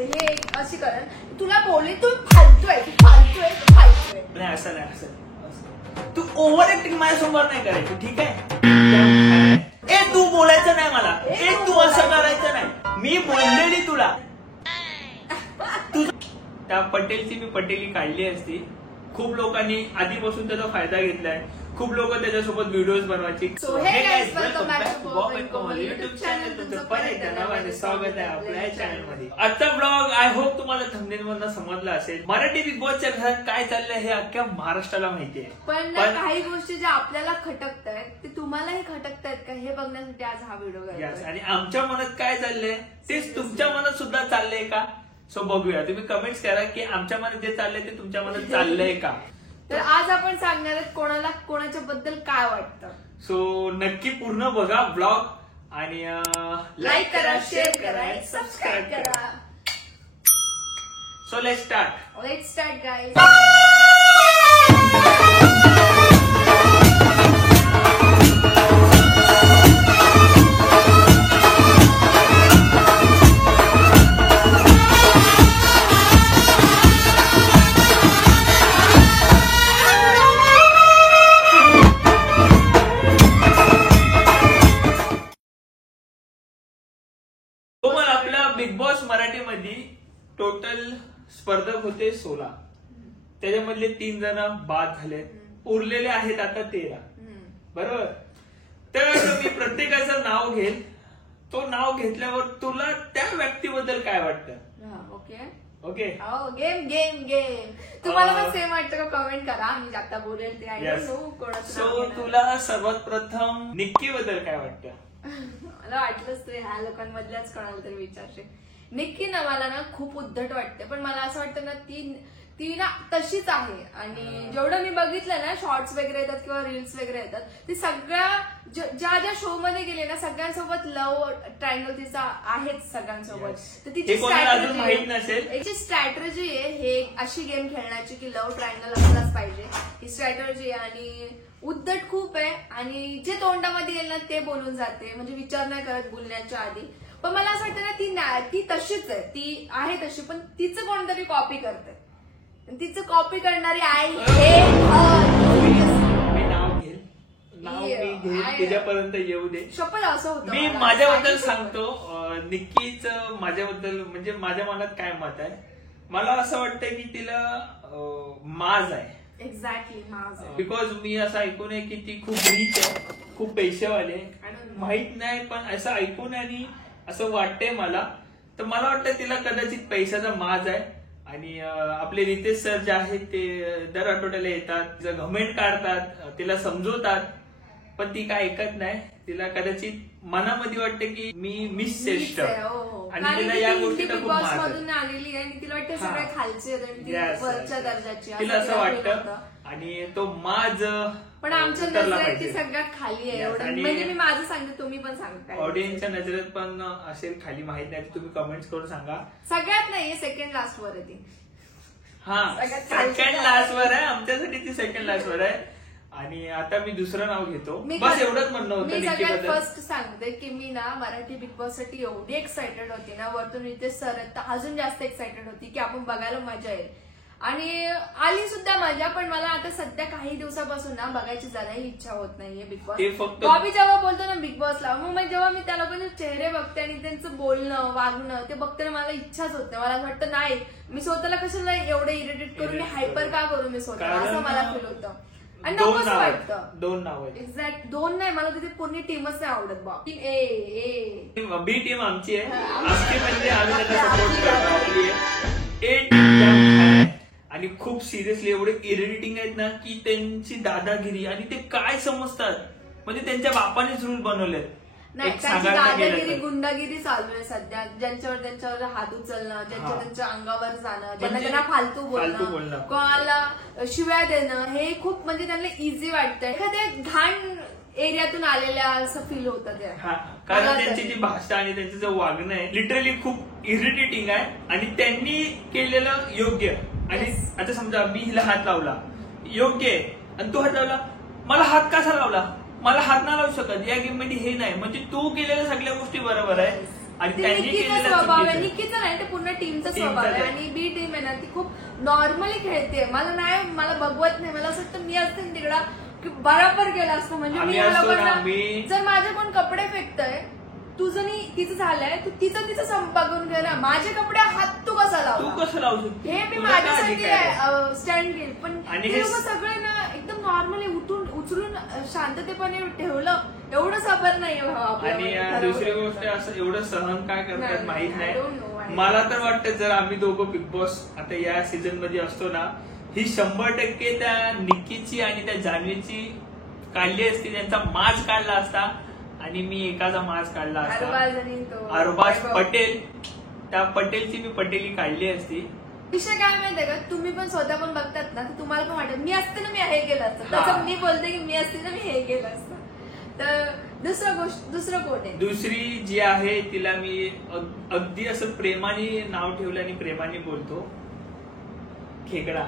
हे एक अशी करण तुला बोलली तू फालतोय नाही असं नाही असं तू ओव्हर ऍक्टिंग माझ्यासमोर नाही करायची ठीक आहे. ए तू बोलायचं नाही मला ए तू असं करायचं नाही मी बोललेली तुला त्या पटेलची मी पटेली काढली असती. खूप लोकांनी आधीपासून त्याचा फायदा घेतलाय. खूप लोक त्याच्यासोबत व्हिडिओज बनवायची. So hey guys, welcome back to Bob and Komal YouTube channel तुमचं परत एकदा नव्याने स्वागत आहे आपल्या चॅनल मध्ये. आजचा ब्लॉग आय होप तुम्हाला थंबनेल मधून समजला असेल. मराठी बिग बॉसच्या घरात काय चाललंय हे अख्ख्या महाराष्ट्राला माहिती आहे. पण काही गोष्टी ज्या आपल्याला खटकतायत ते तुम्हालाही खटकतायत का हे बघण्यासाठी आज हा व्हिडिओ करतोय. आणि आमच्या मनात काय चाललंय तेच तुमच्या मनात सुद्धा चाललंय का. सो बघूया. तुम्ही कमेंट्स करा की आमच्या मनात जे चाललंय ते तुमच्या मनात चाललंय का. तर आज आपण सांगणार आहेत कोणाला कोणाच्या बद्दल काय वाटतं. सो नक्की पूर्ण बघा ब्लॉग आणि लाईक करा, शेअर करा, सबस्क्राईब करा. So let's start guys. Big boss मराठीमध्ये टोटल स्पर्धक होते 16. त्याच्यामधले 3 जण बाद झाले. उरलेले आहेत आता 13. बरोबर. तर मी प्रत्येकाचं नाव घेईल. तो नाव घेतल्यावर तुला त्या व्यक्तीबद्दल काय वाटतं. ओके गेम तुम्हाला पण सेम वाटतं का कमेंट करा. मी आता बोलेल ते सो तुला सर्वात प्रथम निक्की बद्दल काय वाटतं. मला वाटलंच तू ह्या लोकांमधल्याच कोणाला तरी विचारशील. निक्की ना मला ना खूप उद्धट वाटते. पण मला असं वाटतं ना ती ना तशीच आहे. आणि जेवढं मी बघितलं ना शॉर्ट्स वगैरे येतात किंवा रील्स वगैरे येतात ती सगळ्या ज्या शो मध्ये गेले ना सगळ्यांसोबत लव्ह ट्रायंगल तिचा आहेच सगळ्यांसोबत. तर तिची स्ट्रॅटेजी आहे हे अशी गेम खेळण्याची की लव्ह ट्रायंगल असलाच पाहिजे ही स्ट्रॅटेजी. आणि उद्धट खूप आहे आणि जे तोंडामध्ये येईल ना ते बोलून जाते. म्हणजे विचार नाही करत बोलण्याच्या आधी. पण मला असं वाटतं ना ती तशीच आहे. ती आहे तशी पण तिचं कोणतरी कॉपी करते. तिचं कॉपी करणारी आई मी नाव घेईल तिच्यापर्यंत येऊ दे. शपथ असं होतं. मी माझ्याबद्दल सांगतो. निक्कीच माझ्याबद्दल म्हणजे माझ्या मनात काय मत आहे. मला असं वाटतं की तिला माज आहे. एक्झॅक्टली माज. बिकॉज मी असं ऐकून आहे की ती खूप रिच आहे खूप पैसेवाले माहित नाही पण असं ऐकून आणि असं वाटतंय मला. तर मला वाटतं तिला कदाचित पैशाचा माज आहे. आणि आपले रितेश सर जे आहेत ते दर आठवड्याला येतात घमेंट काढतात तिला समजवतात पण ती काय ऐकत नाही. तिला कदाचित मनामध्ये वाटतं की मी मिस श्रेष्ठ आणि तिला या गोष्टीचा खूप माज मधून आलेली आहे आणि तिला वाटतं सगळे खालचे वरच्या दर्जाची तिला असं वाटतं. आणि तो माज पण आमच्या नजरेत ती सगळ्यात खाली आहे. एवढं म्हणजे मी माझं सांगते तुम्ही पण सांगता. ऑडियन्सच्या नजरेत पण असेल खाली माहित नाही तुम्ही कमेंट्स करून सांगा. सगळ्यात नाही सेकंड लास्ट वर आहे ती. हा सेकंड लास्ट वर आहे आमच्यासाठी ती सेकंड लास्ट वर आहे. आणि आता मी दुसरं नाव घेतो. बस एवढंच म्हणणं होतं. मी सगळ्यात फर्स्ट सांगते की मी ना मराठी बिग बॉस साठी एवढी एक्सायटेड होती ना. वरतून रितेश सर आहेत तर अजून जास्त एक्सायटेड होती की आपण बघायला मजा येईल. आणि आली सुद्धा मजा. पण मला आता सध्या काही दिवसापासून ना बघायची जराही इच्छा होत नाहीये बिग बॉस. बॉबी जेव्हा बोलतो ना बिग बॉसला मग जेव्हा मी त्या लोकांचे चेहरे बघते आणि त्यांचं बोलणं वागणं ते बघते ना मला इच्छाच होत नाही. मला असं वाटतं नाही मी स्वतःला कशाला एवढं इरिटेट करून मी हायपर का करू मी स्वतः असं मला फील होतं. आणि नकोच वाटतं. 2 नाव एक्झॅक्ट 2 नाही मला तिथे पूर्ण टीमच नाही आवडत. बॉबी बी टीम आमची आहे. आमची म्हणजे आम्ही त्यांना सपोर्ट करतो. आपली ए टीम आणि खूप सिरियसली एवढे इरिटेटिंग आहेत ना की त्यांची दादागिरी आणि ते काय समजतात म्हणजे त्यांच्या बापानेच रूल बनवलेत. नाही त्यांची दादागिरी गुंडागिरी चालू आहे सध्या. त्यांच्यावर हात उचलणं त्यांच्या अंगावर जाणं त्यांना फालतू बोलणं कोणाला शिव्या देणं हे खूप म्हणजे त्यांना इझी वाटतं. एखाद्या घाण एरियातून आलेल्या असं फील होतं ते. कारण त्यांची जी भाषा आणि त्यांचं जे वागणं आहे लिटरली खूप इरिटेटिंग आहे. आणि त्यांनी केलेलं योग्य. आणि आता समजा मी हिला हात लावला योग्य आहे आणि तो हात लावला मला हात कसा लावला मला हात नाही लावू शकत. या गेम मध्ये हे नाही म्हणजे तू केलेल्या सगळ्या गोष्टी बरोबर आहे आणि ती त्यांनी निक्कीचा केलेलं स्वभाव आहे, चुकीचं. निक्कीचा नाही ते पूर्ण टीमचा टीमचाच स्वभाव आहे. आहे. आणि बी टीम आहे ना ती खूप नॉर्मली खेळते. मला बघवत नाही. मला असं वाटतं मी असते ना तिकडं की बराबर केलं असतं. म्हणजे मी आम्ही या असतो ना, लोकांना जर माझे कोण कपडे फेकतय तुझं नाही तिचं झालंय तू तिचं बघून घे ना. माझे कपडे हात तू कसा तू लावला कसं लावू शकतो? हे मी तुला काय माझ्यासाठी अधिकार आहे? स्टँड घेईल. पण आणि ते हे लोक सगळे ना एकदम नॉर्मली उचलून शांततेपणे ठेवलं एवढं साबर नाही आणि दुसरी गोष्ट असं एवढं सहन काय करतात नाही, माहित I don't know. नाही. मला तर वाटतं जर आम्ही दोघं बिग बॉस आता या सीझन मध्ये असतो ना, ही 100% त्या निक्कीची आणि त्या जान्हवीची काढली असती, त्यांचा माज काढला असता आणि मी एकाचा माज काढला असता. अरबाज पटेल, त्या पटेलची मी पटेली काढली असती. विषय काय माहितीये का, तुम्ही पण स्वतः पण बघतात ना, तर तुम्हाला पण वाटत मी असते ना मी हे केलं असतं. हा. तसं मी बोलते की मी असते ना मी हे केलं असतं. तर दुसरं कोण आहे? दुसरी जी आहे तिला मी अगदी असं प्रेमाने नाव ठेवलं आणि प्रेमाने बोलतो, खेकडा.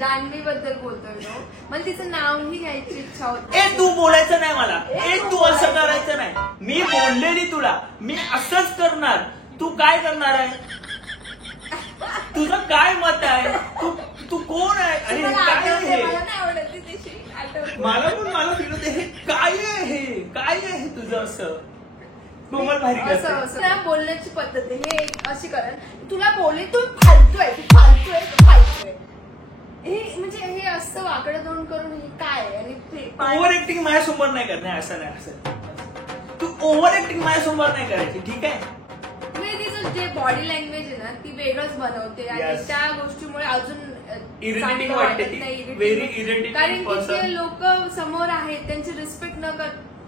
जान्हवी बद्दल बोलतोय तो. मला तिचं नावही घ्यायची इच्छा होती. ए तू बोलायचं नाही मला, ए तू असं करायचं नाही. मी बोललेली तुला, मी असंच करणार. तू काय करणार आहे? तुझं काय मत आहे? तू कोण आहे? आणि मला काय आठवते, आहे? मला नाही आवडत ती तशी. आठवते. मला फील होते हे काय आहे तुझं असं कोमल भारी करते. असं त्या बोलण्याची पद्धत आहे. हे अशी करा तुला बोलले तू फालतू आहे. हे म्हणजे हे असं वाकडं तोंड करून हे काय आहे? आणि ओव्हर ऍक्टिंग माझ्यासमोर नाही करणार. असं नाही, असं तू ओव्हर ऍक्टिंग माझ्यासमोर नाही करायची, ठीक आहे? मी तिचं जे बॉडी लँग्वेज आहे ना ती वेगळंच बनवते आणि Yes. त्या गोष्टीमुळे अजून Irritating चांगलं वाटते वाटत ती. नाही, Very irritating. irritating कारण की person. जे लोक समोर आहेत त्यांची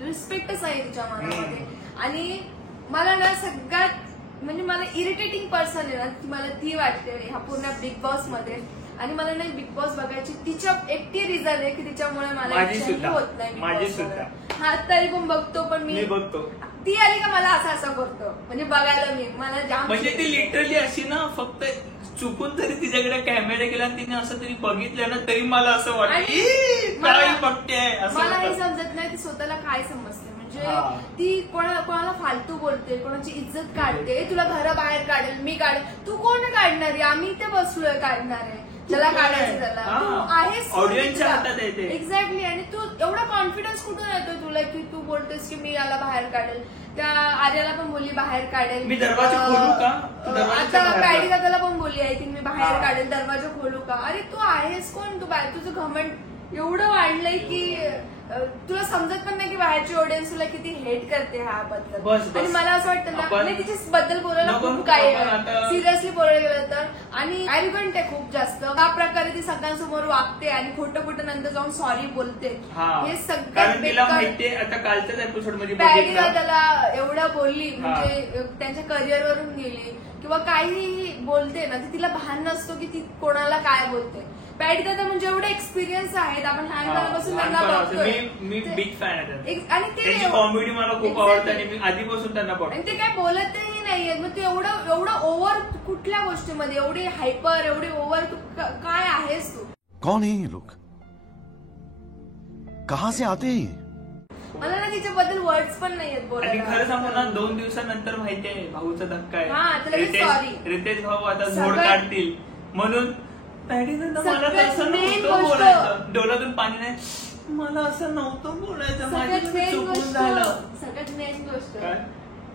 रिस्पेक्टच आहे तिच्या मनामध्ये. आणि मला ना सगळ्यात म्हणजे मला इरिटेटिंग पर्सन आहे ना ती मला ती वाटते ह्या पूर्ण बिग बॉस मध्ये. आणि मला नाही बिग बॉस बघायची तिच्या एकटी रिझन आहे की तिच्यामुळे मला माझी इच्छाही सुद्धा. होत नाही Big माझी Boss सुद्धा. बघायला. हा तरी पण बघतो पण मी बघतो. ती आली का मला असं करतो म्हणजे बघायला मी मला जाम म्हणजे ती लिटरली अशी ना, फक्त चुकून तरी तिच्याकडे कॅमेरा गेला आणि तिने असं तरी बघितलं ना तरी मला असं वाटतं आणि "ई, मला- काय बघतेय असं मला हे वाटतं. समजत नाही ती स्वतःला काय समजते. म्हणजे हा. ती कोणाला फालतू बोलते, कोणाची इज्जत काढते. "ए, तुला घराबाहेर काढेल मी काढेल." तू कोण काढणार आहे? आम्ही इथे बसलोय काढणार आहे ज्याला कोण आहे? काढायचं त्याला. हा. तू आहेस Audience च्या हातात आहे ते. एक्झॅक्टली. आणि तू एवढा कॉन्फिडन्स कुठून येतोय तुला की तू बोलतेस की मी याला बाहेर काढेल. त्या आर्याला पण बोलली बाहेर काढेल. मी दरवाजा खोलू का? तू दरवाजाच्या आता बाहेर पॅडी जा. दादाला पण बोलली आहे की मी बाहेर हा. काढेल दरवाजा खोलू का? अरे तू आहेस कोण? तू बाहेर तुझं घमंड एवढं वाढलंय की तुला समजत पण नाही की बाहेरची ऑडियन्स तुला किती हेट करते ह्याबद्दल. बस. आणि मला असं वाटतं ना आपण- नाही तिच्या बद्दल बोलायला नको, खूप काय आपण आता- सिरियसली बोलायला गेलं तर. आणि ॲरोगंट आहे खूप जास्त. त्या प्रकारे ती सगळ्यांसमोर वागते आणि खोटं नंतर जाऊन सॉरी बोलते. हा. हे कारण सगळं तिला माहितीये आता कालच्याच एपिसोड मध्ये पॅडी बघितलं. त्याला एवढं बोलली म्हणजे त्यांच्या करिअरवरून गेली किंवा काहीही बोलते ना ती तिला भान नसतो की ती कोणाला काय बोलते. पॅडी दादा म्हणजे एवढे एक्सपिरियन्स आहेत आपण लहानपणापासून त्यांना बघतोय. मी बिग फॅन आहे त्यांचा. आणि ते त्यांची कॉमेडी मला खूप Exactly. आवडते आणि मी आधीपासून त्यांना आणि बघतो. ते काय बोलतही नाहीये. मग तू एवढं ओव्हर कुठल्या गोष्टीमध्ये एवढी हायपर एवढी ओव्हर तू काय आहेस तू? कौन है ये लोग? कहां से आते हैं ये? मला ना तिच्याबद्दल वर्ड्स पण नाहीयेत आणि बोलायला. खरं सांगू ना 2 दिवसानंतर माहितीये भाऊचा धक्का हा, त्याला मी आहे. sorry. रितेश भाऊ आता झोड सगळ्यात- काढतील म्हणून पॅडी दादा मला सगळ्यात तसं main नव्हतं गोष्ट- बोलायचं. डोळ्यातून पाणी नाही. मला असं नव्हतं बोलायचं. सगळ्यात माझ्याकडून मेन चुकून गोष्ट झालं. सगळ्यात मेन गोष्ट काय?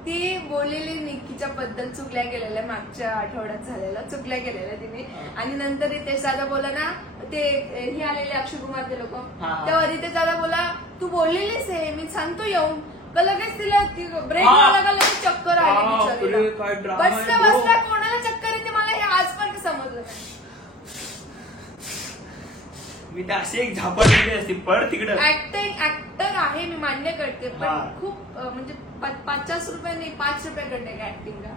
ती बोललेली निक्कीच्या बद्दल चुकल्या गेलेल्या मागच्या आठवड्यात झालेल्या चुकल्या गेलेल्या तिने. आणि नंतर रितेश दादा बोला ना ते हे आलेले अक्षय कुमार ते लोक हा. तेव्हा रितेश दादा बोला तू बोललेलीस आहे मी सांगतो येऊन का लगेच तिला ब्रेक हा. झाला का लगेच चक्कर आली बापरे, काय बिचारीला. drama आहे बसल्या तो. बसल्या कोणाला चक्कर येते मला हे आजपर्यंत समजलं नाही. मी तर अशी एक झापड दिली असती पड तिकडं. ऍक्टर आहे मी मान्य करते हा. पण खूप म्हणजे 50 रुपये नाही 5 रुपये करते का ऍक्टिंग का.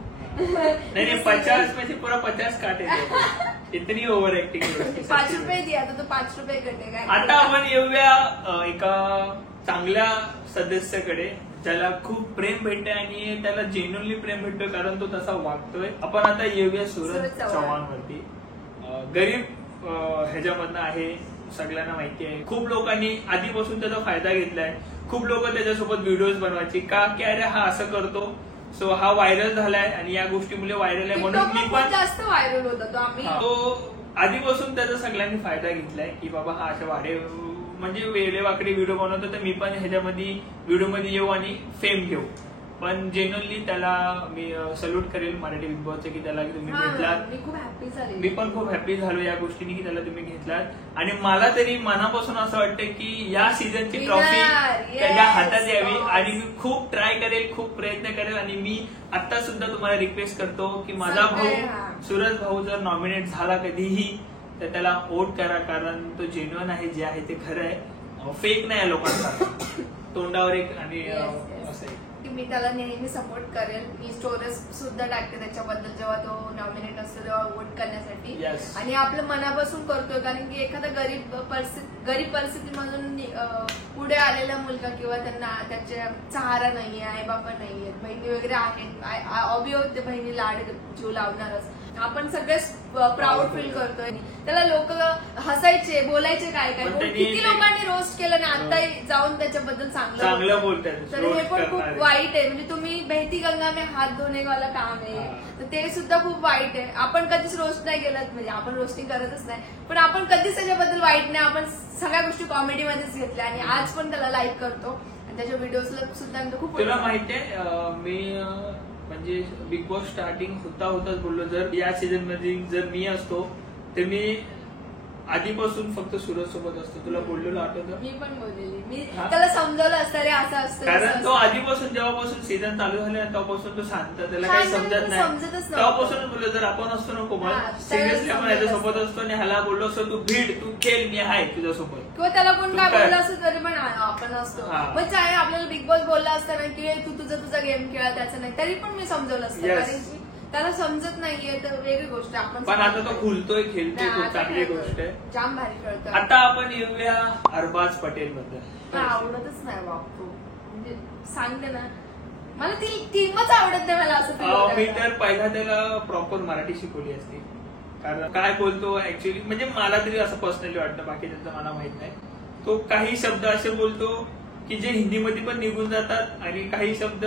नाही 50 म्हणजे पुरा 50 काटे इतनी ओव्हर ऍक्टिंग 5 रुपये दिया तर तो 5 रुपये करते काय. आता आपण येऊया एका चांगल्या सदस्याकडे ज्याला खूप प्रेम भेटते आणि त्याला जेन्युअनली प्रेम भेटतोय कारण तो तसा वागतोय. आपण आता येऊया सूरज सूरज चव्हाण. चव्हाण वरती. गरीब ह्याच्यामधनं आहे सगळ्यांना माहिती आहे. खूप लोकांनी आधीपासून त्याचा फायदा घेतलाय. खूप लोक त्याच्यासोबत व्हिडिओज बनवायचे का की अरे हा असं करतो, सो हा व्हायरल झालाय आणि या गोष्टीमुळे व्हायरल आहे म्हणून मी पण जास्त व्हायरल होता तो. आम्ही तो आधीपासून त्याचा सगळ्यांनी फायदा घेतलाय की बाबा हा अशा वाडे म्हणजे वेडेवाकडे व्हिडिओ बनवतो तर मी पण ह्याच्यामध्ये व्हिडिओमध्ये येऊ आणि फेम घेऊ. पण जेन्युअनली त्याला मी सल्यूट करेल मराठी बिग बॉसचे की त्याला तुम्ही घेतलात. मी खूप हॅपी झाले. मी पण खूप हॅपी झालो या गोष्टीने की त्याला तुम्ही घेतलात आणि मला तरी मनापासून असं वाटतं की या सीझनची ट्रॉफी त्याच्या हातात यावी आणि मी खूप ट्राय करेल, खूप प्रयत्न करेल आणि मी आता सुद्धा तुम्हाला रिक्वेस्ट करतो की माझा भाऊ सूरज भाऊ जर नॉमिनेट झाला कधीही तर त्याला वोट करा, कारण तो जेन्युअन आहे, जे आहे ते खरं आहे, फेक नाही लोकांचा तोंडावर एक आणि असं आहे की मी त्याला नेहमी सपोर्ट करेल. मी स्टोरेज सुद्धा टाकते त्याच्याबद्दल जेव्हा तो नॉमिनेट असतो तेव्हा वोट करण्यासाठी. आणि आपलं मनापासून करतोय कारण की एखादा गरीब परिस्थितीमधून पुढे आलेला मुलगा किंवा त्यांना त्याचे सहारा नाहीये, आई बाबा नाहीये, बहिणी वगैरे आहेत, ऑबियस ते बहिणी लाड जीव लावणारच. आपण सगळेच प्राऊड फील करतोय. त्याला लोक हसायचे, बोलायचे काय काय, किती लोकांनी रोस्ट केलं ना आता जाऊन त्याच्याबद्दल चांगलं बोलतात. तर हे पण खूप वाईट आहे. म्हणजे तुम्ही बहती गंगा में हात धोने वाला काम आहे तर ते सुद्धा खूप वाईट आहे. आपण कधीच रोस्ट नाही केलं, म्हणजे आपण रोस्टिंग करतच नाही, पण आपण कधीच त्याच्याबद्दल वाईट नाही. आपण सगळ्या गोष्टी कॉमेडीमध्येच घेतल्या आणि आज पण त्याला लाईक करतो आणि त्याच्या व्हिडिओजला सुद्धा खूप. तुला माहितीये मी म्हणजे बिग बॉस स्टार्टिंग होताच बोललो जर या सीझन मध्ये जर मी असतो तर मी आधीपासून फक्त सूरज सोबत असतो. तुला बोललेलो आठवतं? मी पण बोललेली. मी त्याला समजावलं असतं रे असं असतं, कारण तो आधीपासून जेव्हापासून सीझन चालू झाले तेव्हापासून तो शांत, त्याला काही समजत नाही. तेव्हापासून बोललो जर आपण असतो ना कोमल सिरियसली आपण याच्यासोबत असतो आणि ह्याला बोललो असतो तू भीड, तू खेळ, मी आहे तुझ्यासोबत. किंवा त्याला कोण काय बोललं असं तरी पण आपण असतो. मग चाहे आपल्याला बिग बॉस बोलला असता ना की तू तुझा गेम खेळा त्याचं नाही, तरी पण मी समजवलं असतं कारण की त्याला समजत नाहीये तर वेगळी गोष्ट. आपण पण आता तो खुलतोय, खेळतोय, खूप चांगली गोष्ट आहे, जाम भारी खेळतोय. आता आपण येऊया अरबाज पटेल बद्दल. आवडतच नाही बापू, म्हणजे सांगते ना मला ती टीमच आवडत नाही मला असं. मी तर पहिला त्याला प्रॉपर मराठी शिकवली असती, कारण काय बोलतो ऍक्च्युअली म्हणजे मला तरी असं पर्सनली वाटतं, बाकी त्यांचं मला माहित नाही. तो काही शब्द असे बोलतो की जे हिंदीमध्ये पण निघून जातात आणि काही शब्द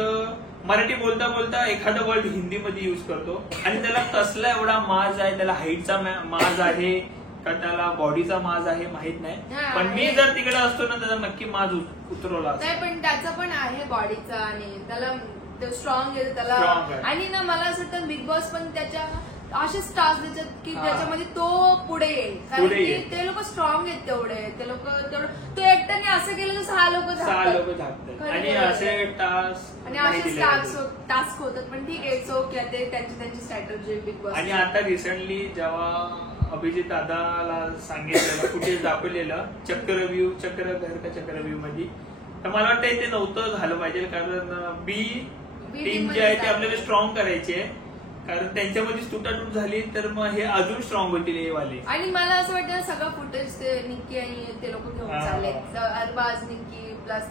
मराठी बोलता बोलता एखादा वर्ड हिंदीमध्ये युज करतो आणि त्याला कसला एवढा माज आहे, त्याला हाईटचा माज आहे का त्याला बॉडीचा माज आहे माहित नाही, पण मी जर तिकडे असतो ना त्याचा नक्की माज उतरवला नाही. पण त्याचा पण आहे बॉडीचा आणि त्याला स्ट्रॉंग आहे त्याला. आणि ना मला असं वाटतं बिग बॉस पण त्याच्या असेच टास्क देतात की त्याच्यामध्ये तो पुढे येईल, कारण की ते लोक स्ट्रॉंग आहेत तेवढे. ते लोक तो एकट्याने असं केलं तर 6 लोक झाकतात आणि असे टास्क होतात. पण ठीक आहे, सो ते त्यांची स्ट्रॅटेजी बिग बॉस. आणि आता रिसेंटली जेव्हा अभिजित दादाला सांगितलेलं कुठे दाखवलेलं चक्रव्यूह मध्ये, तर मला वाटतं ते नव्हतं झालं पाहिजे, कारण बी टीम जी आहे ती आपल्याला स्ट्रॉंग करायची आहे, कारण त्यांच्यामध्ये तुटाटूट झाली तर मग हे अजून स्ट्रॉंग होतील हे वाले. आणि मला असं वाटतं सगळं फुटेज ते निक्की आणि ते लोक घेऊन चालले. अरबाज, निक्की प्लस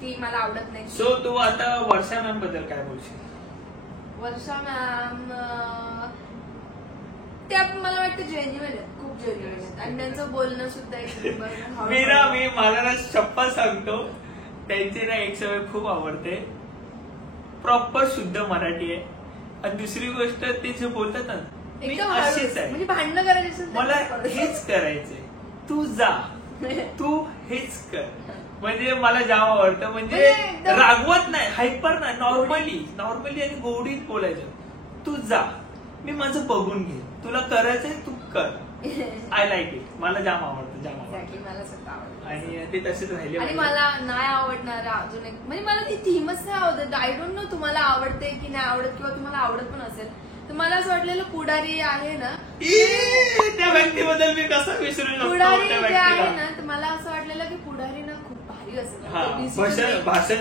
ती मला आवडत नाही. सो तू आता वर्षा मॅम बद्दल काय बोलशील? वर्षा मॅम त्या मला वाटतं जेन्युइन आहेत, खूप जेन्युइन आहेत आणि त्यांचं बोलणं सुद्धा मी मला ना शप्पा सांगतो त्यांची ना एक सवय खूप आवडते, प्रॉपर शुद्ध मराठी आहे. आणि दुसरी गोष्ट ते जे बोलतात ना मी अशीच आहे, म्हणजे भांडणं करायची मला हेच करायचंय, तू जा तू हेच कर, म्हणजे मला जाम आवडतं. म्हणजे रागवत नाही, हायपर नाही, नॉर्मली आणि गोडीत बोलायचं. तू जा, मी माझं बघून घे, तुला करायचंय तू कर. आय लाईक इट, मला जाम आवडतं. मला सुद्धा आवडतं आणि ते तसेच राहिले. आणि मला नाही आवडणार अजून एक, म्हणजे मला ती थीमच नाही आवडत. आय डोंट नो तुम्हाला आवडते की नाही आवडत, किंवा तुम्हाला आवडत पण असेल तर मला असं वाटलेलं पुढारी आहे ना, त्या व्यक्तीबद्दल मी कसं विसरू शकतो. पुढारी जे आहे ना, तर मला असं वाटलेलं की पुढारी ना खूप भारी असेल,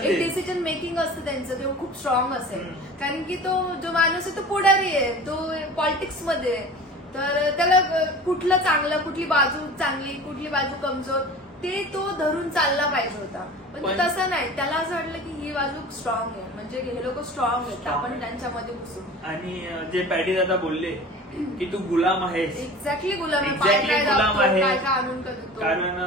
एक डिसिजन मेकिंग असतं त्यांचं, ते खूप स्ट्रॉंग असेल. कारण की तो जो माणूस आहे तो पुढारी आहे, तो पॉलिटिक्स मध्ये आहे, तर त्याला कुठलं चांगलं, कुठली बाजू चांगली, कुठली बाजू कमजोर, ते तो धरून चालला पाहिजे होता. पण तसं नाही, त्याला असं वाटलं की ही बाजू स्ट्रॉंग आहे, म्हणजे हे लोक स्ट्रॉंग आहेत, आपण त्यांच्यामध्ये घुसू. आणि जे पॅडी दादा बोलले की तू गुलाम आहेस. एक्झॅक्टली गुलाम आहे. Exactly काय गुलाम दाबतो, आहे. काय काय आणून का देतो. कारण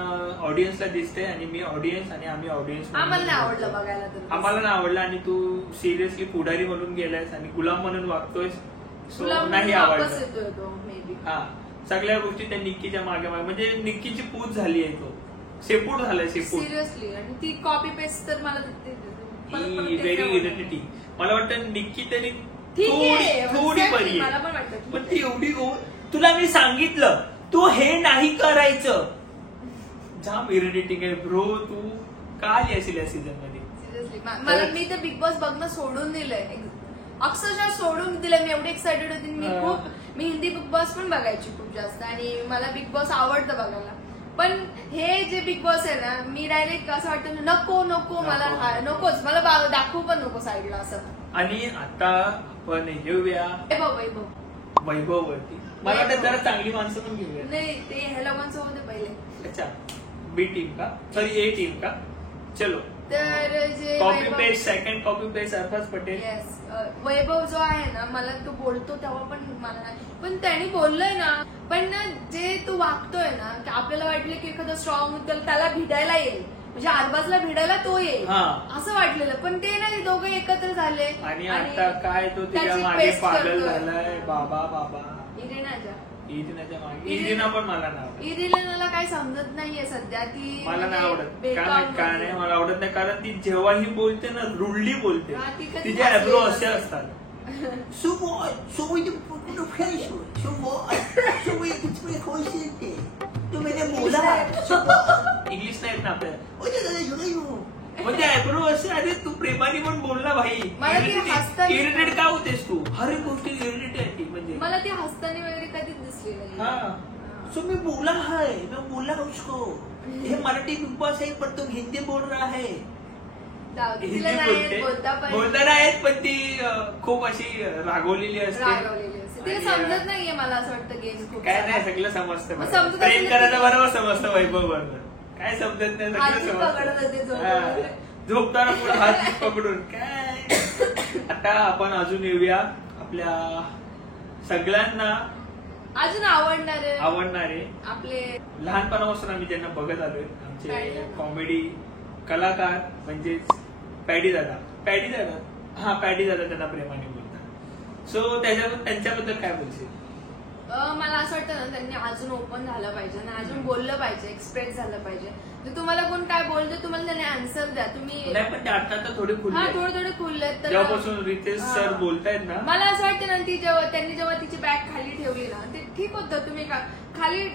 ऑडियन्सला दिसते आणि मी ऑडियन्स आणि आम्ही ऑडियन्स. आम्हाला नाही आवडलं बघायला तर. आम्हाला नाही आवडलं आणि तू सिरियसली पुढारी म्हणून गेलायस आणि गुलाम म्हणून वागतोयस. सो गुलाम नाही वापस आवडलं. येतोय तो मे बी. हा सगळ्या गोष्टी त्या निक्कीच्या मागे मागे म्हणजे निक्कीची पूज झाली आहे. तो शेपूट झालाय शेपूट. सिरियसली. आणि ती कॉपी पेस्ट तर मला व्हेरी इरिटेटिंग. मला वाटतं निक्की तरी ठीक आहे, थोडी exactly, बरी मला आहे पण वाटतं ठीक पण आहे. ती एवढी तुला मी सांगितलं तू हे नाही करायचं. जाम इरिटेटिंग आहे ब्रो. तू का आली असेल या सीझन मध्ये. सिरियसली मला मी तर बिग बॉस बघणं सोडून दिलंय. अक्षरशः सोडून दिलंय. मी एवढी एक्साइटेड होती. मी हिंदी बिग बॉस पण बघायची खूप जास्त आणि मला बिग बॉस आवडतं बघायला. पण हे जे बिग बॉस आहे ना मी डायरेक्ट असं वाटतं नको नको मला नकोच. मला दाखवू पण नको साईडला असं. आणि आता आपण येऊया वैभव वरती. मला वाटतं जरा चांगली माणसं पण घेऊया. नाही ते ह्याला पण सोबत पहिले. अच्छा बी टीम का सॉरी ए टीम का. चलो तर जे copy paste second copy paste अर्थात पटेल. येस वैभव जो आहे ना मला तो बोलतो तेव्हा पण मला नाही. पण त्याने बोललोय ना पण ना जे तो वागतोय ना की आपल्याला वाटलं की एखादं स्ट्रॉंग त्याला भिडायला येईल म्हणजे आरबाजला भिडायला तो येईल असं वाटलेलं. पण ते नाही दोघं एकत्र झाले आणि आता काय तो तिच्या मागे पागल झालाय. बाबा इरिनाच्या मागे. इरिना पण मला नाही. इरिनाला काय समजत नाहीये सध्या. ती मला नाही आवडत. काय नाही मला आवडत नाही कारण ती जेव्हाही बोलते ना रुडली बोलते. तिचे ॲब्रो असे असतात. इंग्लिश नाही ना आपल्याला. म्हणजे ॲब्रो असे. अरे तू प्रेमाने पण बोलला भाई. इरिटेट का होतेस तू. हर एक गोष्टी इरिटेट आहे. म्हणजे मला ती हसताना वगैरे कधीच दिसली नाही. हाँ सो मैं बोला है मैं बोला उसको ये मराठी बिग बॉस है पर तुम हिंदी बोल रहा है. हिंदी बोलता नाहीत पण ती खूप अशी रागवलेली असते. तिला समजत नाहीये. मला असं वाटतं गेम खूप काय नाही सगळं समजतं. प्रेम करायचं बरोबर समजतं वैभव बरोबर. काय समजत नाही सगळं समजतं. झोपताना पुढे हात पकडून काय. आता आपण अजून येऊया आपल्या सगळ्यांना अजून आवडणारे आपले लहानपणापासून आम्ही ज्यांना बघत आलोय आमचे कॉमेडी कलाकार म्हणजेच पॅडी दादा त्यांना प्रेमाने बोलतात. सो त्यांच्याबद्दल काय बोलशील. मला असं वाटतं ना त्यांनी अजून ओपन झालं पाहिजे आणि अजून बोललं पाहिजे. एक्सप्रेस झालं पाहिजे. जर तुम्हाला कोण काय बोलतो तुम्हाला त्याने आन्सर द्या. तुम्ही नाही पण ते आता थोडे थोडे खुलले. जेव्हापासून रितेश सर बोलतायत ना मला असं वाटतं ना ती त्यांनी जेव्हा तिची बॅग खाली ठेवली ना ते ठीक होतं. तुम्ही खाली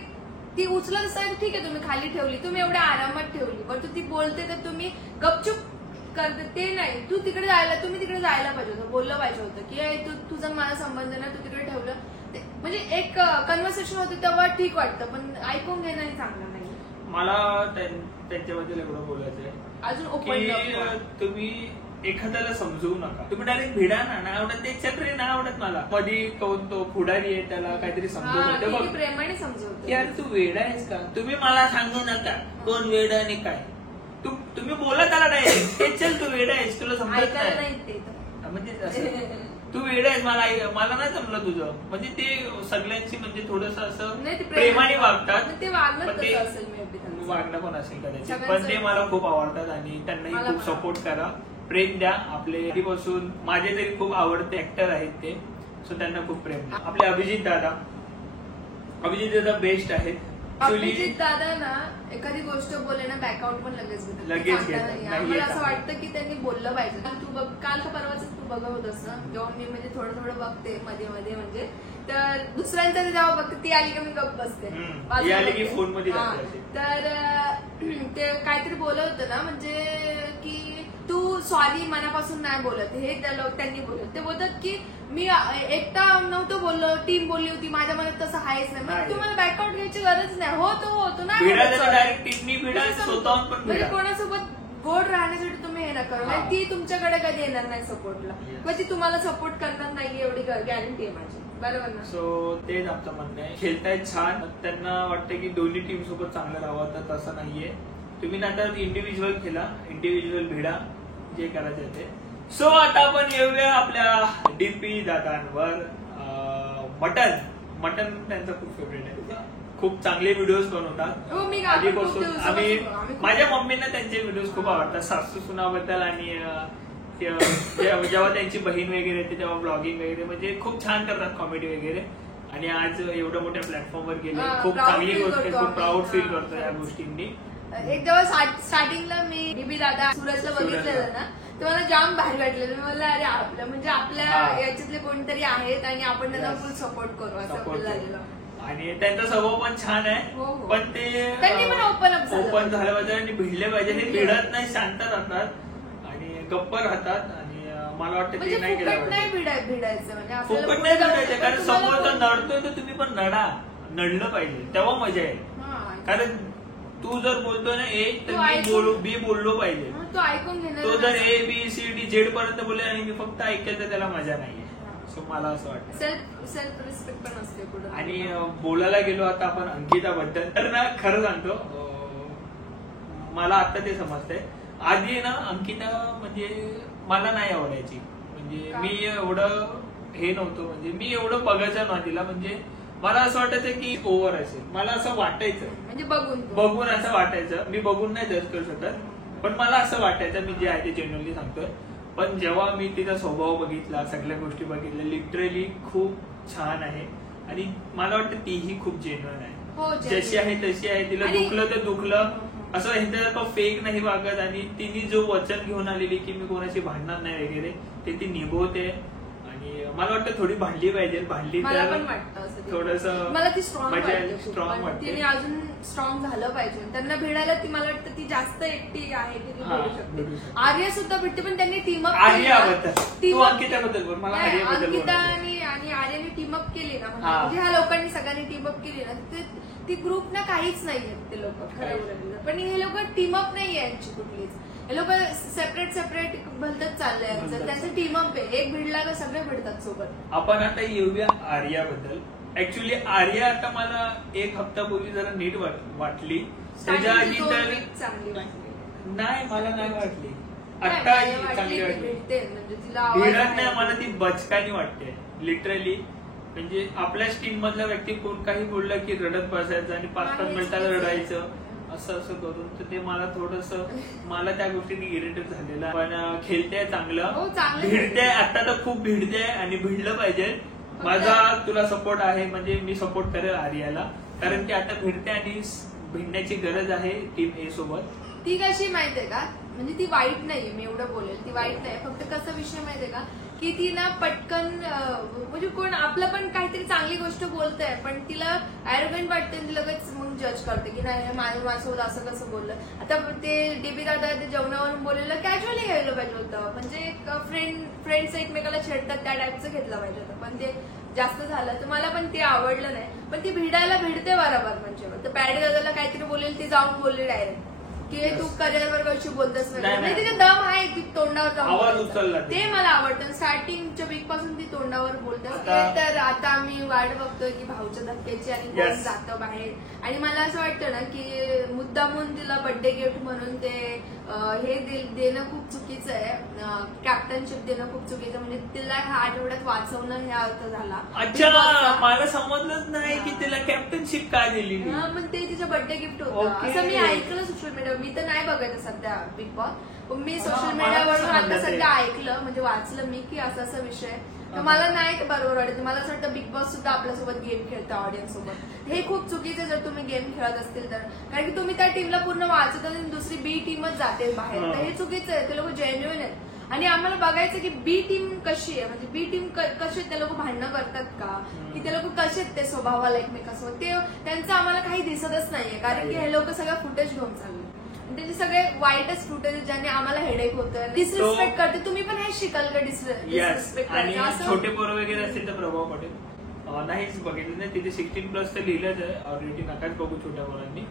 ती उचलत असताना ठीक आहे तुम्ही खाली ठेवली. तुम्ही एवढ्या आरामात ठेवली पण तू ती बोलते तर तुम्ही गपचूप करते ते नाही. तुम्ही तिकडे जायला पाहिजे होतं. बोललं पाहिजे होतं की तुझा मला संबंध नाही तू तिकडे ठेवलं. म्हणजे एक कन्व्हर्सेशन होते तेव्हा ठीक वाटतं पण ऐकून घेणं चांगलं नाही. मला त्यांच्याबद्दल एवढं बोलायचं आहे अजून ओपन तुम्ही एखाद्याला समजवू नका. तुम्ही डायरेक्ट भिडा ना. नाही आवडत ते चक्री नाही आवडत मला. मध्ये कोण तो पुढारी आहे त्याला काहीतरी समजवतो प्रेमाने समजवतो. यार तू वेडा आहेस का. तुम्ही मला सांगू नका कोण वेडा आणि काय. तुम्ही बोला त्याला डायरेक्ट चल तू वेडा आहेस तुला समजत नाही. म्हणजे असं तू वेडा आहेस मला नाही जमलं तुझं. म्हणजे ते सगळ्यांची म्हणजे थोडस असं प्रेमाने वागतात. ते वागणं पण असेल कदाचित पण ते मला खूप आवडतात आणि त्यांनाही खूप सपोर्ट करा. प्रेम द्या. आपले आधीपासून माझे तरी खूप आवडते ऍक्टर आहेत ते. सो त्यांना खूप प्रेम द्या. आपले अभिजित दादा बेस्ट आहेत. अभिजित दादा ना एखादी गोष्ट बोलले ना बॅकआउट पण लगेच घेतात. मला असं वाटतं की त्यांनी बोललं पाहिजे. तू बघ काल का परवाच तू बघत होतस ना जेव्हा मी म्हणजे थोडं बघते मध्ये म्हणजे तर दुसऱ्यांचं जेव्हा बघते ती आली की मी गप्प बसते. फोन मध्ये तर ते काहीतरी बोलत होतं ना म्हणजे की तू सॉरी मनापासून नाही बोलत. हे त्यांनी बोलत. ते बोलतात की मी एकटा नव्हतो बोललो टीम बोलली होती माझ्या मनात तसं आहेच नाही. तुम्हाला बॅकआउट घ्यायची गरज नाही. होतो नाही म्हणजे कोणासोबत गोड राहण्यासाठी तुम्ही हे नका करू. ती तुमच्याकडे कधी येणार नाही सपोर्टला किंवा ती तुम्हाला सपोर्ट करणार नाही एवढी गॅरंटी आहे माझी. बरोबर ना. सो तेच आमचं म्हणणं आहे. खेळतायत छान. त्यांना वाटतं की दोन्ही टीम सोबत चांगलं राहावं तर तसं नाहीये. तुम्ही नंतर इंडिव्हिज्युअल खेळा. इंडिव्हिज्युअल भिडा जे करायचं ते. सो आता आपण येऊया आपल्या डीपी दादांवर. मटन मटन त्यांचा खूप फेवरेट आहे. खूप चांगले व्हिडिओज बनवतात. हो, मी आधीपासून खूप आम्ही दिवसापासून- माझ्या मम्मींना त्यांचे व्हिडिओज खूप आवडतात सासू सुनाबद्दल आणि जेव्हा त्यांची बहीण वगैरे येते तेव्हा ब्लॉगिंग वगैरे म्हणजे खूप छान करतात कॉमेडी वगैरे. आणि आज एवढ्या मोठ्या प्लॅटफॉर्मवर गेले खूप proud चांगली feel गोष्ट आहे. करतो खूप प्राऊड आम्ही. फील करतो या गोष्टींनी. एक जेव्हा स्टार्टिंगला मी डीबी दादा सुरतला बघितलेलं ना ते मला जाम भारी वाटलेलं. मी म्हणलं अरे आपलं म्हणजे आपल्या हा. याच्यातले कोणतरी आहेत आणि आपण त्यांना Yes. फुल सपोर्ट करू असं Support आपल्याला करू. लागलेलं. आणि त्यांचा स्वभाव पण छान हो, आहे. हो. पण ते त्यांनी पण open up झालं ओपन झालं पाहिजे आणि भिडले पाहिजे. हे भिडले. भिडत नाही, शांत राहतात आणि गप्प राहतात. आणि मला वाटतं म्हणजे ते नाही केलं फुकट नाही पाहिजे. भिडायचं म्हणजे आपल्याला फुकट पुढे नाही जाऊन भिडायचं. कारण तुम्हाला समोर पण- नडतोय तर तुम्ही पण नडलं पाहिजे तेव्हा मजा येईल. हा. कारण तू जर बोलतोय ना ए तर तू मी ऐकून- बी बोललो पाहिजे. हा, तो ऐकून घेणार तो जर A B C D Z पर्यंत बोलले आणि मी फक्त ऐकेल तर त्याला मजा नाहीये. सो मला असं वाटतं. सेल्फ रिस्पेक्ट पण असते पुढे. आणि बोलायला गेलो आता आपण अंकिताबद्दल तर ना खरं सांगतो मला आता ते समजतंय. आधी ना अंकिता म्हणजे मला नाही आवडायची. म्हणजे का? मी एवढं हे नव्हतं म्हणजे मी एवढं बघायचं ना तिला. म्हणजे मला असं वाटायचं की ओव्हर असेल. मला असं वाटायचं म्हणजे बघून तो. बघून असं वाटायचं. मी बघून नाही जज करू शकत पण मला असं वाटायचं. मी जे आहे ते जनरली सांगतोय. पण जेव्हा मी तिचा स्वभाव बघितला सगळ्या गोष्टी बघितल्या लिटरली खूप छान आहे. आणि मला वाटतं तीही खूप जेन्युइन आहे. हो, जशी आहे तशी आहे. तिला आणि- दुखलं तर दुखलं असं ह्याच्यासारखं फेक नाही वागत. आणि तिने जो वचन घेऊन आलेली की मी कोणाशी भांडणार नाही वगैरे ते ती निभवते. आणि मला वाटतं थोडी भांडली पाहिजे. भांडली मला तर पण वाटतं असं ते. थोडस मला ती स्ट्रॉंग मजा वाटते खूप. स्ट्रॉंग पण वाटते. तिने अजून स्ट्रॉंग झालं पाहिजे. त्यांना भिडायला ती मला वाटतं ती जास्त एकटी आहे की ती हा, भेटू भेटू शकते. शकते. आर्या सुद्धा भेटते पण त्यांनी टीमअप आर्याबद्दल तू अंकिताबद्दल बोल. मला आर्याबद्दल अंकिता बोलायचं. आणि आर्याने टीमअप केली ना हा. म्हणजे ह्या लोकांनी सगळ्यांनी टीमअप केली ना ती ग्रुप ना काहीच नाहीये ते लोक खरं काहीच. बोलायला. पण हे लोक टीमअप नाहीये यांची कुठलीच. हे लोक सेपरेट भलतच चाललंय यांचं. भलतंच. त्यांचं टीमअप आहे. एक भिडला का सगळे भिडतात सोबत. आपण आता येऊया आर्याबद्दल. ऍक्च्युली आर्या आता मला एक हप्तापूर्वी जरा नीट वाटली. त्याच्या आधी Starting ची तर दोन week चांगली वाटली. नाही मला नाही वाटली. नाही, आता मला चांगली की वाटली. भेटते म्हणजे तिला आवाज भिडत आहे. नाही मला ती बचकानी वाटते लिटरली. म्हणजे आपल्याच टीम मधला व्यक्ती कोण काही बोललं की रडत बसायचं आणि 5-5 हेच मिनिटात आहे. रडायचं असं करून. तर ते मला थोडस मला त्या गोष्टीने इरिटेट झालेलं आहे. पण खेळते हो, चांगलं चांगलं भिडते. आता तर खूप भिडते आणि भिडलं पाहिजे. माझा तुला सपोर्ट आहे. म्हणजे मी सपोर्ट करेल आर्याला. कारण की आता भिडते आणि भिडण्याची गरज आहे टीम ए सोबत. ती कशी माहितीये का म्हणजे ती वाईट नाहीये. मी एवढं बोलेल ती वाईट नाही. फक्त कसा विषय माहितीये का की ती ना पटकन म्हणजे कोण आपलं पण काहीतरी चांगली गोष्ट बोलतंय पण तिला ॲरोगंट वाटते. ती लगेच मग जज करते की नाही माझ्यासोबत असं कसं बोललं. आता ते डीबी दादा ते जेवणावरून बोललेलं कॅज्युअली घ्यायला पाहिजे होतं. म्हणजे एक फ्रेंड्स एकमेकाला छेडतात त्या टाईपचं घेतलं पाहिजे होतं. पण ते जास्त झालं तर मला पण ते आवडलं नाही. पण ती भिडायला भिडते बरोबर. म्हणजे तर पॅडी दादाला काहीतरी बोलेल ती जाऊन बोलली डायरेक्ट की तू करिअरवर कशी बोलतेस नाही, म्हणजे नाही. तिथे दम आहे ती तोंडावर जाऊन आवाज बोलायचा. उचलला ते. ते मला आवडतं. स्टार्टिंगच्या वीक पासून ती तोंडावर बोलते. आता- तर आता आम्ही वाट बघतोय की भाऊच्या धक्क्याची आणि कोण Yes. जातं बाहेर. आणि मला असं वाटतं ना की मुद्दामून तिला बर्थडे गिफ्ट म्हणून ते हे देणं खूप चुकीचं आहे. कॅप्टनशिप देणं खूप चुकीचं. म्हणजे तिला ह्या आठवड्यात वाचवणं हे अर्थ झाला. अच्छा मला समजलंच नाही की तिला कॅप्टनशिप काय दिली. हा मग ते तिचं बर्थडे गिफ्ट होतं Okay. असं मी ऐकलं सोशल मीडियावर. मी तर नाही बघायचं सध्या बिग बॉस. पण मी हा, सोशल मला मीडियावरून आता समजलं ते. सध्या ऐकलं म्हणजे वाचलं मी की असा विषय. तर मला नाही बरोबर वाटत. मला असं वाटतं बिग बॉस सुद्धा आपल्यासोबत गेम खेळतं ऑडियन्स सोबत. हे खूप चुकीचं जर तुम्ही गेम खेळत असतील तर. कारण की तुम्ही त्या टीमला पूर्ण वाचत आणि दुसरी बी टीमच जाते बाहेर. तर हे चुकीचं आहे. ते लोक जेन्युइन आहेत. आणि आम्हाला बघायचं की बी टीम कशी आहे. म्हणजे बी टीम कशी ते लोक भांडणं करतात का की ते लोक कसे आहेत ते स्वभावाला एकमेकांसोबत. ते त्यांचं आम्हाला काही दिसतच नाहीये. कारण की हे लोक सगळं फुटेज घेऊन चालले. त्याचे सगळे वाईटच फुटेज ज्याने आम्हाला हेडेक होतं. डिसरिस्पेक्ट करते. तुम्ही पण हे शिकाल का येस. डिसरिस्पेक्ट आणि करायचं असं. छोटे पोरं वगैरे असतील तर प्रभाव पडेल. नाहीच बघितलं नाही. तिथे 16+ तर लिहिलंच आहे ऑलरेडी. नकाच बघू छोट्या पोरांनी.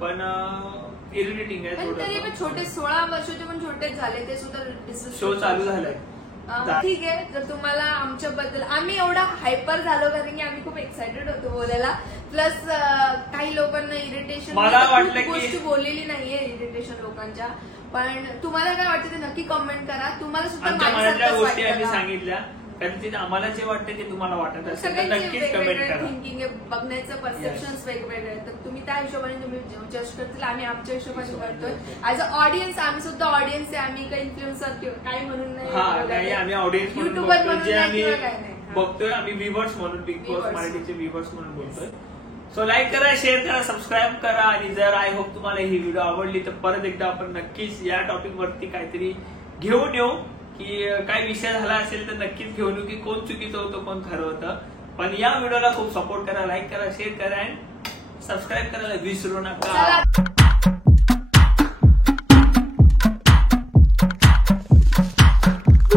पण इरिटेटिंग आहे पण तरी पण थोडं. छोटे 16 वर्षाचे पण छोटेच झाले. ते सुद्धा disrespect शो चालू झालाय. ठीक आहे. जर तुम्हाला आमच्याबद्दल आम्ही एवढा हायपर झालो कारण की आम्ही खूप एक्सायटेड होतो बोलायला. प्लस काही लोकांना इरिटेशन मला वाटलं की- गोष्टी बोललेली नाहीये इरिटेशन लोकांच्या. पण तुम्हाला काय वाटतं ते नक्की कमेंट करा. तुम्हाला सुद्धा आमच्या माझ्यासारखंच मनातल्या गोष्टी वाटतं आम्ही का? सांगितल्या. कदाचित आम्हाला जे वाटते ते तुम्हाला वाटत असेल तर सगळ्यांचे नक्कीच कमेंट वेगवेगळे करा. थिंकिंग आहे, बघण्याचं परसेप्शन वेगवेगळे आहेत. तर तुम्ही त्या हिशोबाने तुम्ही जज करतील, आम्ही आमच्या हिशोबाने करतोय. ऍज अ ऑडियन्स आम्ही सुद्धा ऑडियन्स आहे, आम्ही काही इन्फ्लुएन्सर किंवा काही म्हणून हा नाही आम्ही ऑडियन्स म्हणून युट्यूबर बघतोय, म्हणून जे नाही आम्ही किंवा काय नाही. हा. बघतोय आम्ही व्ह्युअर्स म्हणून, बिग बॉस Viewers. मराठीचे व्ह्युअर्स म्हणून बोलतोय. सो लाईक करा, शेअर करा, सबस्क्राईब करा आणि जर आय होप तुम्हाला ही व्हिडिओ आवडली तर परत एकदा आपण नक्कीच या टॉपिक वरती काहीतरी घेऊन येऊ की काय विषय झाला असेल तर नक्कीच घेऊन येऊ की कोण चुकीचं होतं कोण खरं होतं. पण या व्हिडिओला खूप सपोर्ट करा, लाईक करा, शेअर करा आणि सबस्क्राईब करायला विसरू नका. चला.